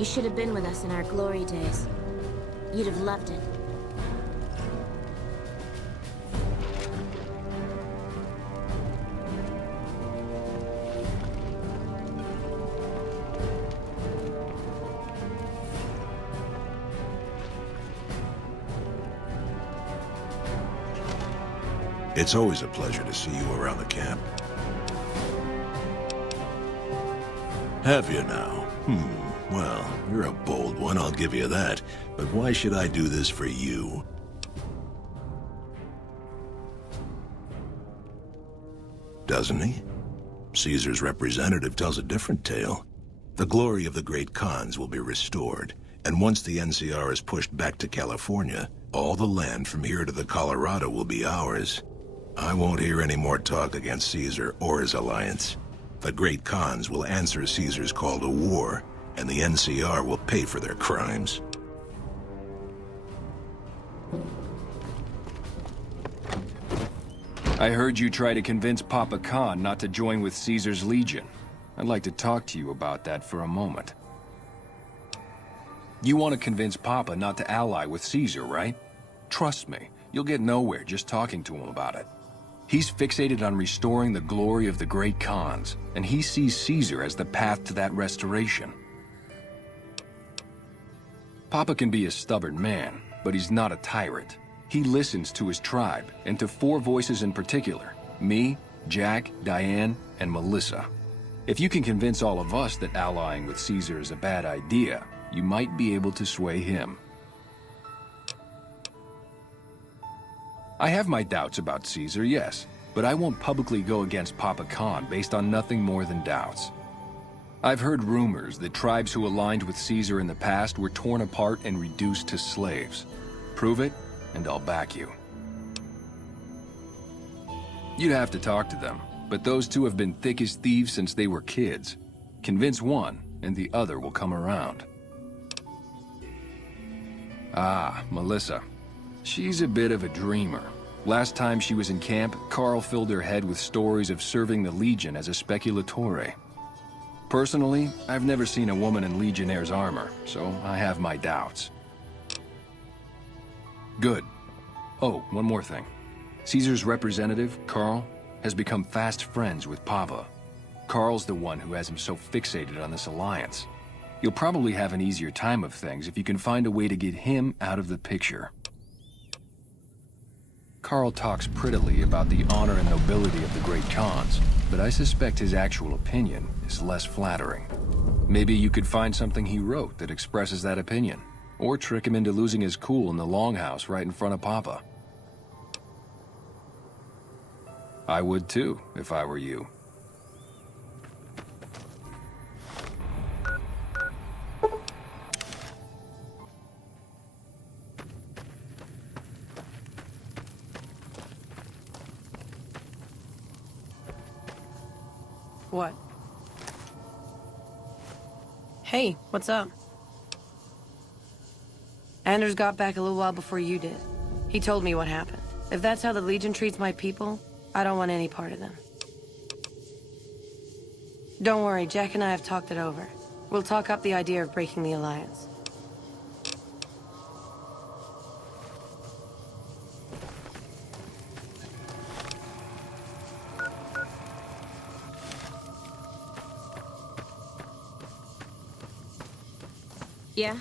You should have been with us in our glory days. You'd have loved it. It's always a pleasure to see you around the camp. Have you now? Well, you're a bold one, I'll give you that. But why should I do this for you? Doesn't he? Caesar's representative tells a different tale. The glory of the great Khans will be restored, and once the NCR is pushed back to California, all the land from here to the Colorado will be ours. I won't hear any more talk against Caesar or his alliance. The great Khans will answer Caesar's call to war, and the NCR will pay for their crimes. I heard you try to convince Papa Khan not to join with Caesar's Legion. I'd like to talk to you about that for a moment. You want to convince Papa not to ally with Caesar, right? Trust me, you'll get nowhere just talking to him about it. He's fixated on restoring the glory of the great Khans, and he sees Caesar as the path to that restoration. Papa can be a stubborn man, but he's not a tyrant. He listens to his tribe, and to 4 voices in particular: me, Jack, Diane, and Melissa. If you can convince all of us that allying with Caesar is a bad idea, you might be able to sway him. I have my doubts about Caesar, yes, but I won't publicly go against Papa Khan based on nothing more than doubts. I've heard rumors that tribes who aligned with Caesar in the past were torn apart and reduced to slaves. Prove it, and I'll back you. You'd have to talk to them, but those 2 have been thick as thieves since they were kids. Convince one, and the other will come around. Ah, Melissa. She's a bit of a dreamer. Last time she was in camp, Carl filled her head with stories of serving the Legion as a speculatore. Personally, I've never seen a woman in Legionnaire's armor, so I have my doubts. Good. Oh, one more thing. Caesar's representative, Carl, has become fast friends with Papa. Carl's the one who has him so fixated on this alliance. You'll probably have an easier time of things if you can find a way to get him out of the picture. Carl talks prettily about the honor and nobility of the great Khans, but I suspect his actual opinion is less flattering. Maybe you could find something he wrote that expresses that opinion, or trick him into losing his cool in the longhouse right in front of Papa. I would too, if I were you. What? Hey, what's up? Anders got back a little while before you did. He told me what happened. If that's how the Legion treats my people, I don't want any part of them. Don't worry, Jack and I have talked it over. We'll talk up the idea of breaking the alliance. Yeah?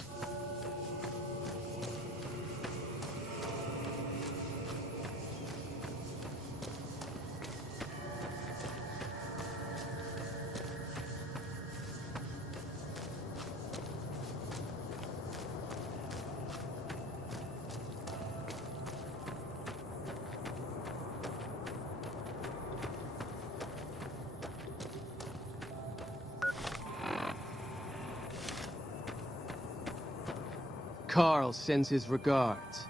Carl sends his regards.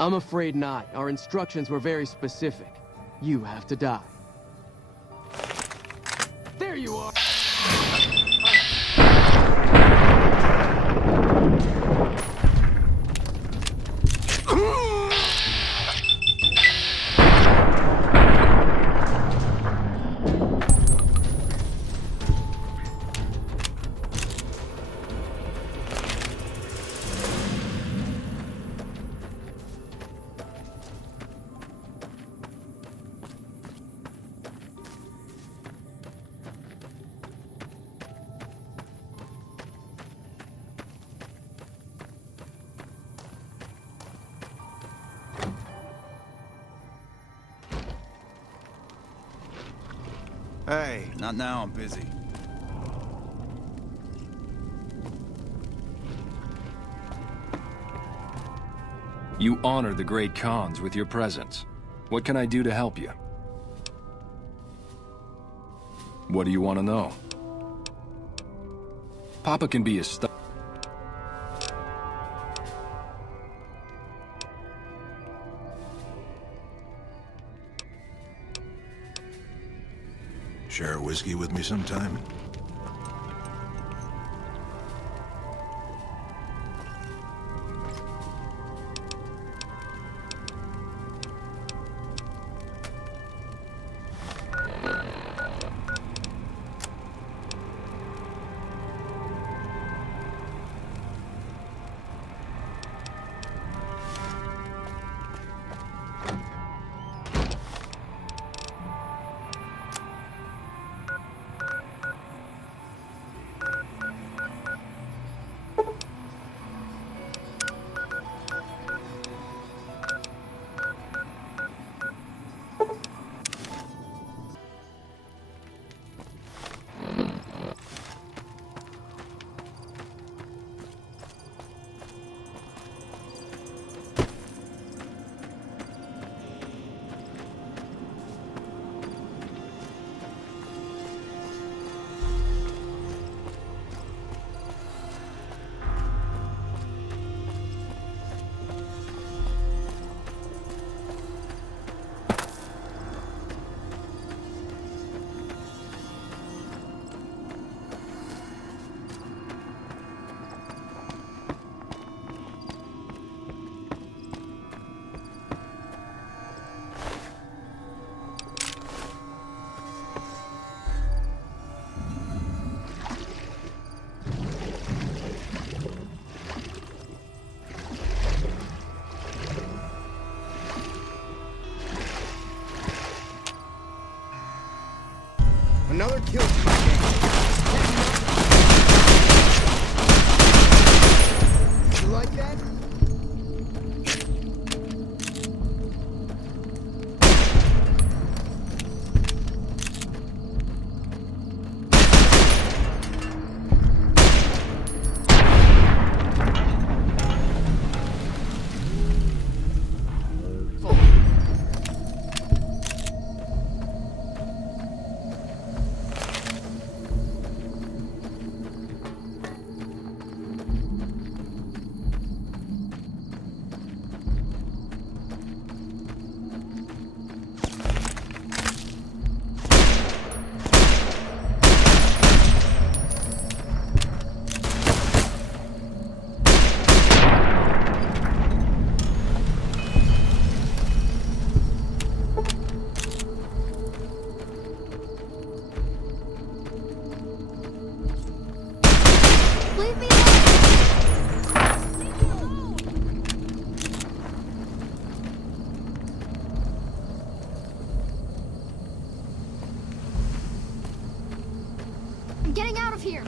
I'm afraid not. Our instructions were very specific. You have to die. There you are! Hey, not now, I'm busy. You honor the great Khans with your presence. What can I do to help you? What do you want to know? Papa can be a Share a whiskey with me sometime? Another kill. You like that? Getting out of here!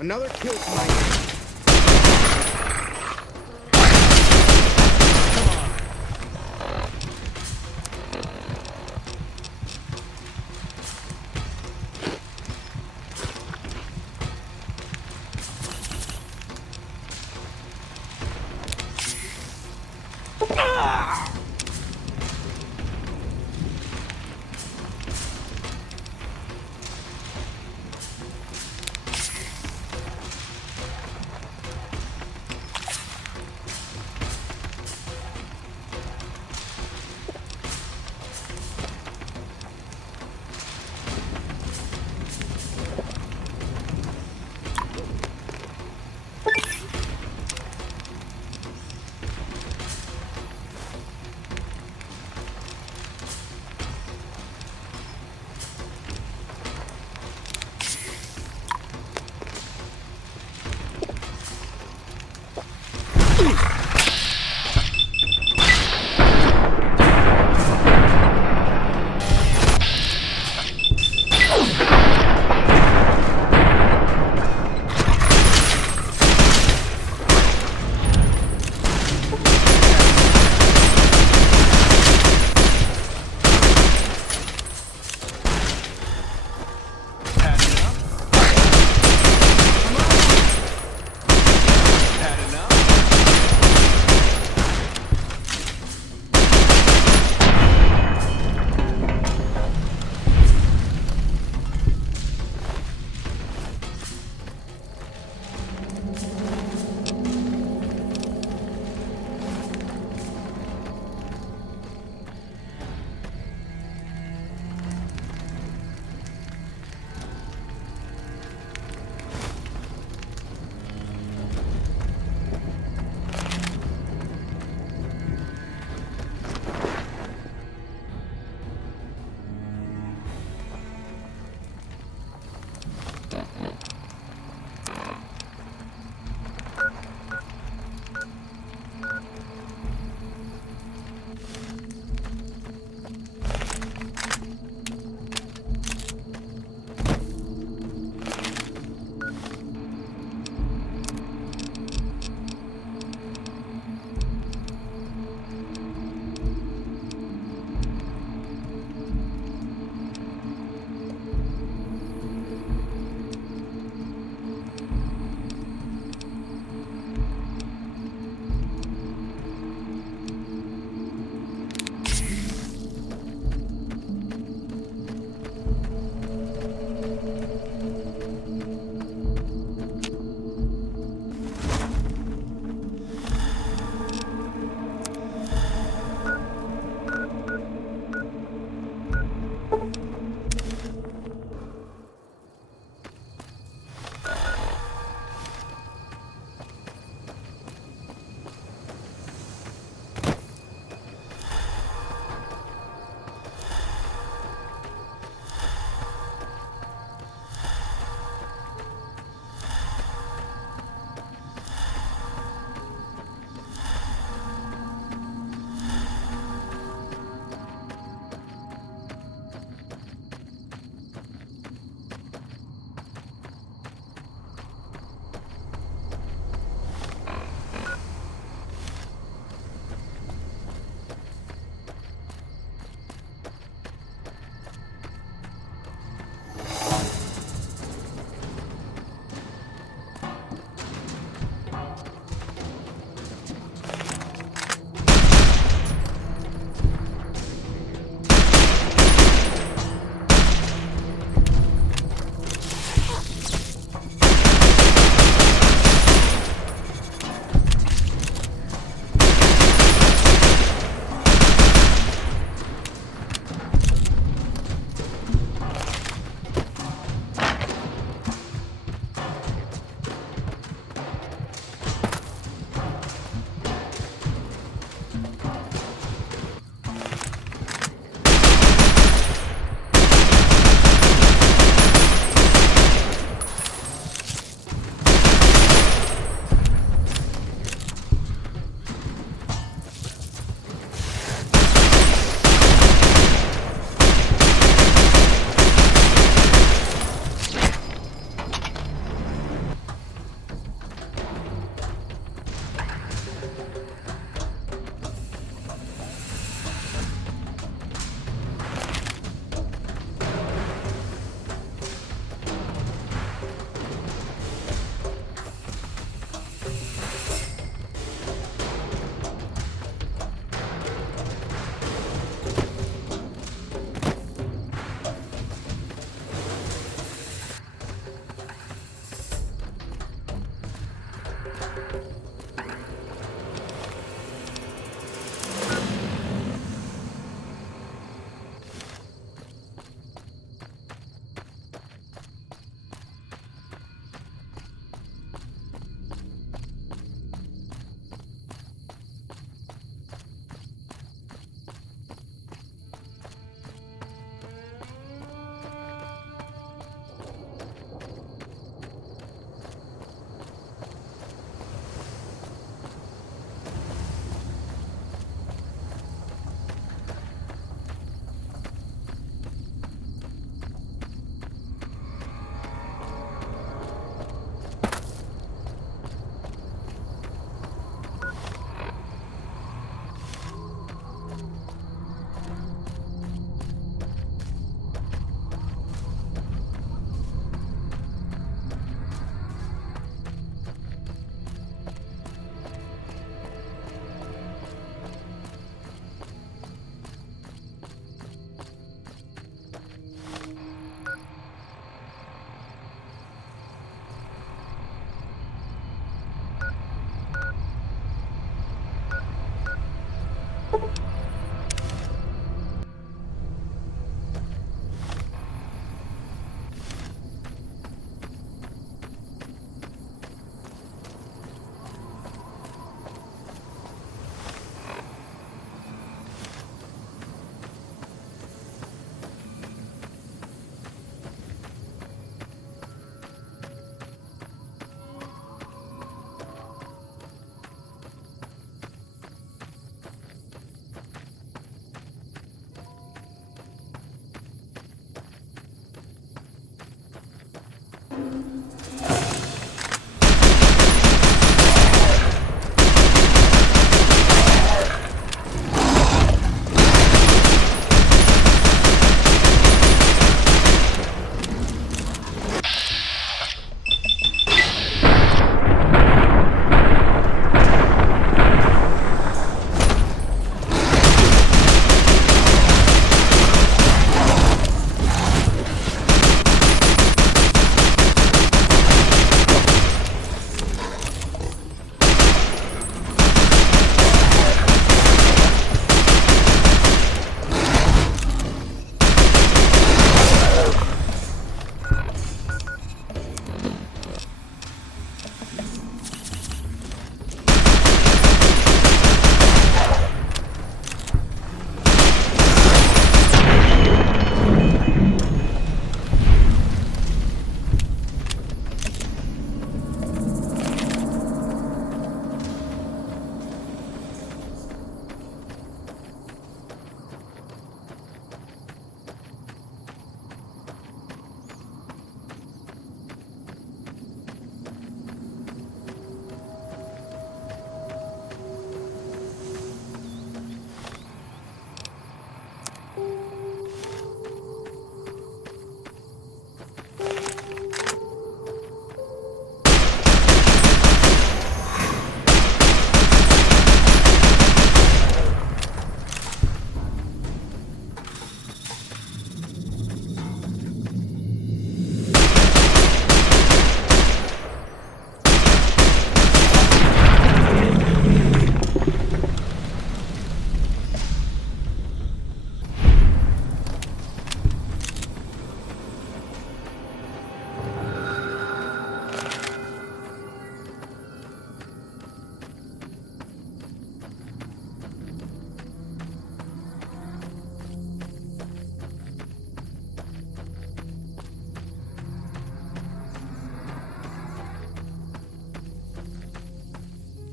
Another kill tonight.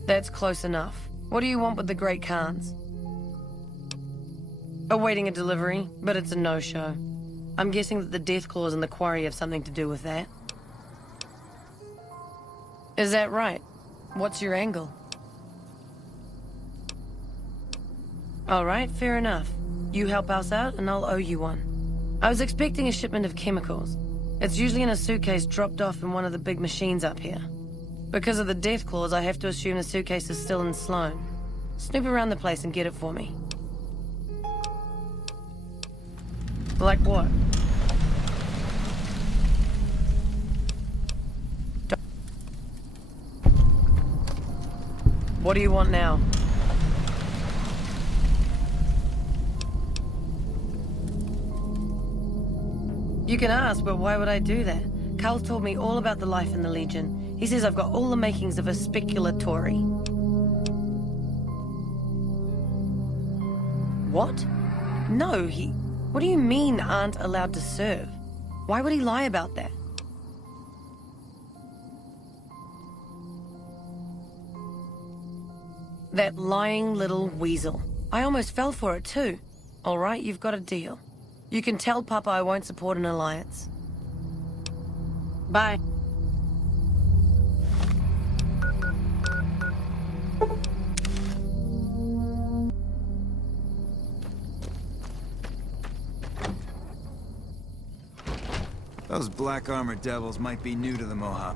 That's close enough. What do you want with the Great Khans? Awaiting a delivery, but it's a no-show. I'm guessing that the death claws in the quarry have something to do with that. Is that right? What's your angle? Alright, fair enough. You help us out and I'll owe you one. I was expecting a shipment of chemicals. It's usually in a suitcase dropped off in one of the big machines up here. Because of the death claws, I have to assume the suitcase is still in Sloan. Snoop around the place and get it for me. Like what? What do you want now? You can ask, but why would I do that? Carl told me all about the life in the Legion. He says I've got all the makings of a speculatory. What? No, he... What do you mean aren't allowed to serve? Why would he lie about that? That lying little weasel. I almost fell for it too. All right, you've got a deal. You can tell Papa I won't support an alliance. Bye. Those black armored devils might be new to the Mohawk.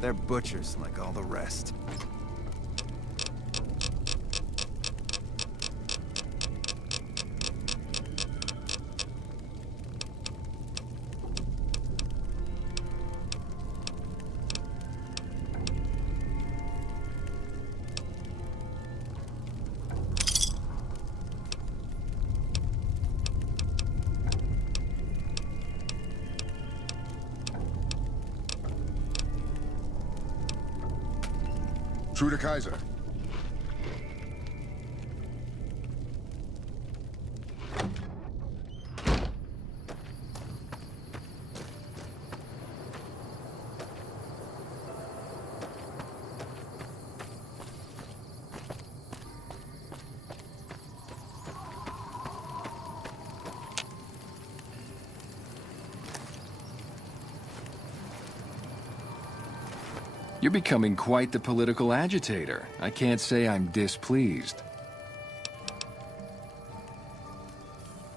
They're butchers like all the rest. True to Kaiser. You're becoming quite the political agitator. I can't say I'm displeased.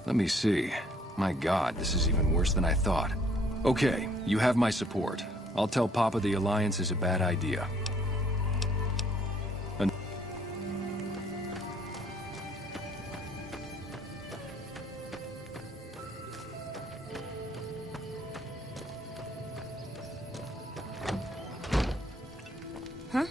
Let me see. My God, this is even worse than I thought. Okay, you have my support. I'll tell Papa the alliance is a bad idea. Huh?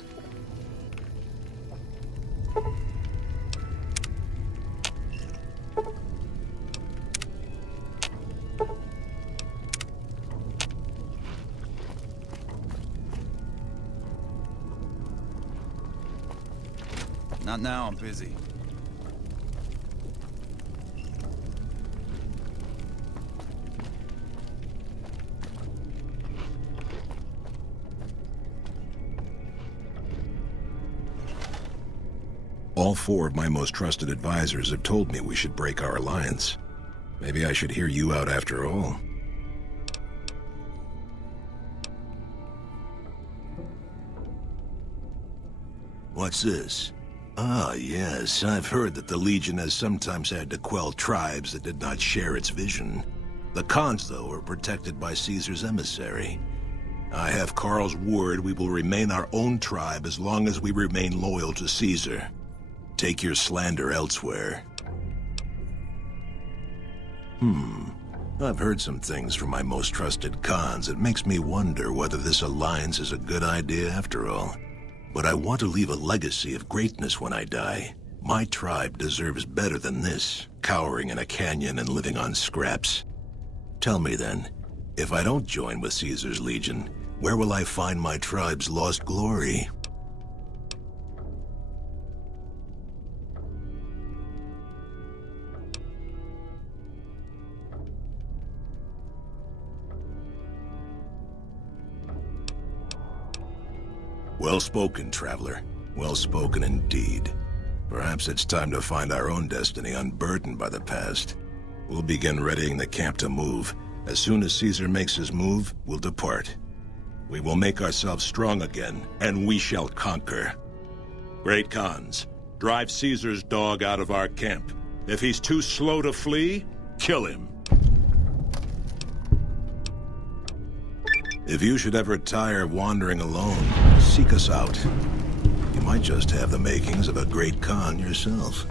Not now, I'm busy. All 4 of my most trusted advisors have told me we should break our alliance. Maybe I should hear you out after all. What's this? Ah, yes, I've heard that the Legion has sometimes had to quell tribes that did not share its vision. The Khans, though, are protected by Caesar's emissary. I have Karl's word we will remain our own tribe as long as we remain loyal to Caesar. Take your slander elsewhere. I've heard some things from my most trusted Khans that makes me wonder whether this alliance is a good idea after all. But I want to leave a legacy of greatness when I die. My tribe deserves better than this, cowering in a canyon and living on scraps. Tell me then, if I don't join with Caesar's Legion, where will I find my tribe's lost glory? Well spoken, traveler. Well spoken indeed. Perhaps it's time to find our own destiny unburdened by the past. We'll begin readying the camp to move. As soon as Caesar makes his move, we'll depart. We will make ourselves strong again, and we shall conquer. Great Khans, drive Caesar's dog out of our camp. If he's too slow to flee, kill him. If you should ever tire of wandering alone, seek us out. You might just have the makings of a great Khan yourself.